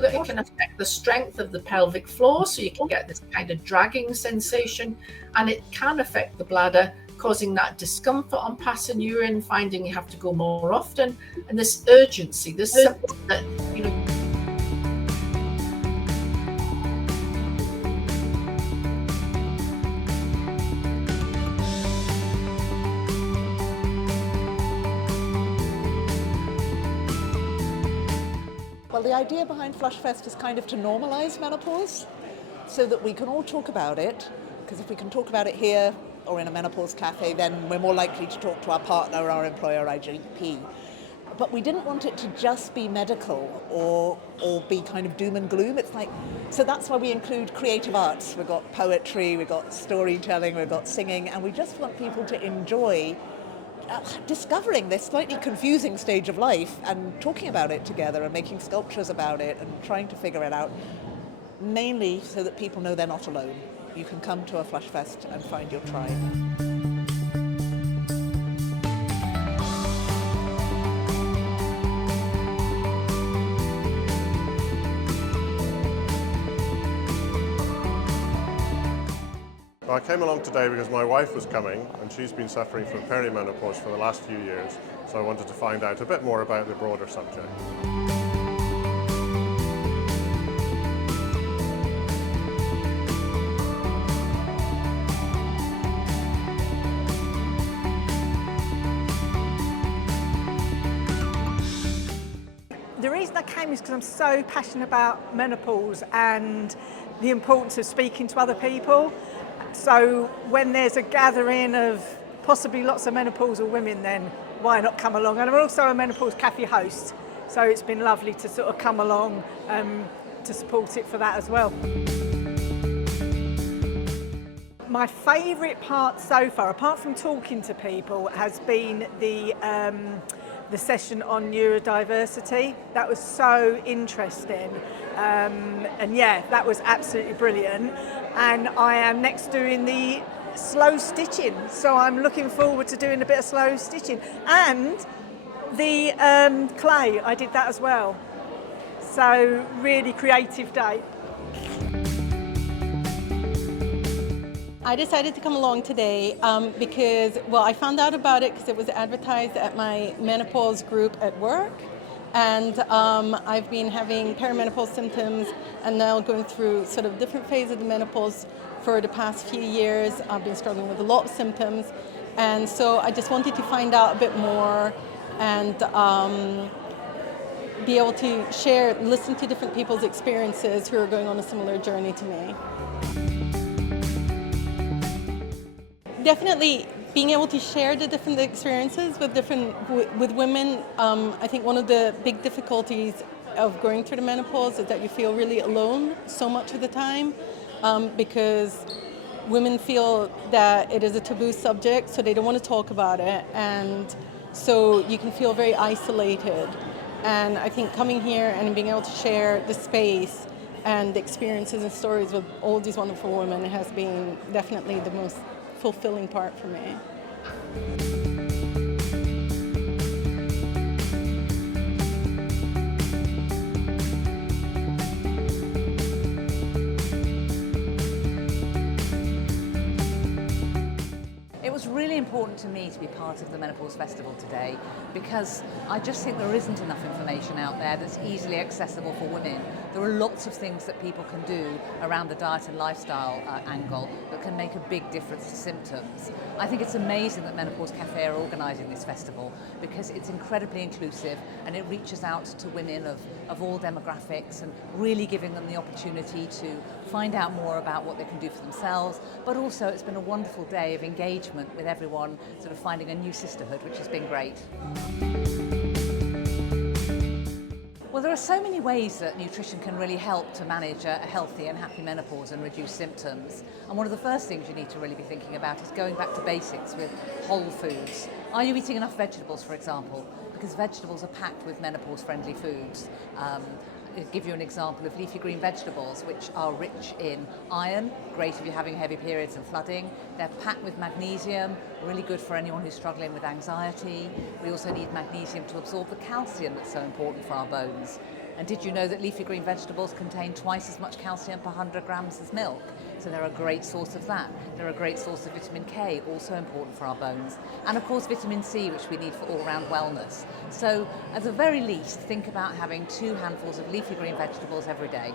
know that it can affect the strength of the pelvic floor, so you can get this kind of dragging sensation, and it can affect the bladder, causing that discomfort on passing urine, finding you have to go more often, and this urgency, this symptom that, you know. Well, the idea behind FlushFest is kind of to normalise menopause so that we can all talk about it, because if we can talk about it here or in a menopause cafe, then we're more likely to talk to our partner, our employer, our GP. But we didn't want it to just be medical or be kind of doom and gloom. It's like, so that's why we include creative arts. We've got poetry, we've got storytelling, we've got singing, and we just want people to enjoy discovering this slightly confusing stage of life and talking about it together and making sculptures about it and trying to figure it out, mainly so that people know they're not alone. You can come to a FlushFest and find your tribe. I came along today because my wife was coming and she's been suffering from perimenopause for the last few years, so I wanted to find out a bit more about the broader subject. The reason I came is because I'm so passionate about menopause and the importance of speaking to other people. So when there's a gathering of possibly lots of menopausal women, then why not come along? And I'm also a menopause cafe host, so it's been lovely to sort of come along to support it for that as well. My favourite part so far, apart from talking to people, has been the session on neurodiversity. That was so interesting, and yeah, that was absolutely brilliant. And I am next doing the slow stitching, so I'm looking forward to doing a bit of slow stitching. And the clay, I did that as well. So really creative day. I decided to come along today because, well, I found out about it because it was advertised at my menopause group at work. And I've been having perimenopause symptoms and now going through sort of different phases of the menopause for the past few years. I've been struggling with a lot of symptoms. And so I just wanted to find out a bit more and be able to share, listen to different people's experiences who are going on a similar journey to me. Definitely being able to share the different experiences with women. I think one of the big difficulties of going through the menopause is that you feel really alone so much of the time because women feel that it is a taboo subject, so they don't want to talk about it, and so you can feel very isolated. And I think coming here and being able to share the space and the experiences and stories with all these wonderful women has been definitely the most fulfilling part for me. It was really important to me to be part of the Menopause Festival today because I just think there isn't enough information out there that's easily accessible for women. There are lots of things that people can do around the diet and lifestyle angle that can make a big difference to symptoms. I think it's amazing that Menopause Cafe are organising this festival because it's incredibly inclusive and it reaches out to women of all demographics and really giving them the opportunity to find out more about what they can do for themselves, but also it's been a wonderful day of engagement with everyone sort of finding a new sisterhood, which has been great. Well, there are so many ways that nutrition can really help to manage a healthy and happy menopause and reduce symptoms. And one of the first things you need to really be thinking about is going back to basics with whole foods. Are you eating enough vegetables, for example? Because vegetables are packed with menopause-friendly foods. I'll give you an example of leafy green vegetables, which are rich in iron, great if you're having heavy periods and flooding. They're packed with magnesium, really good for anyone who's struggling with anxiety. We also need magnesium to absorb the calcium that's so important for our bones. And did you know that leafy green vegetables contain twice as much calcium per 100 grams as milk? So they're a great source of that. They're a great source of vitamin K, also important for our bones. And of course vitamin C, which we need for all-round wellness. So at the very least, think about having 2 handfuls of leafy green vegetables every day.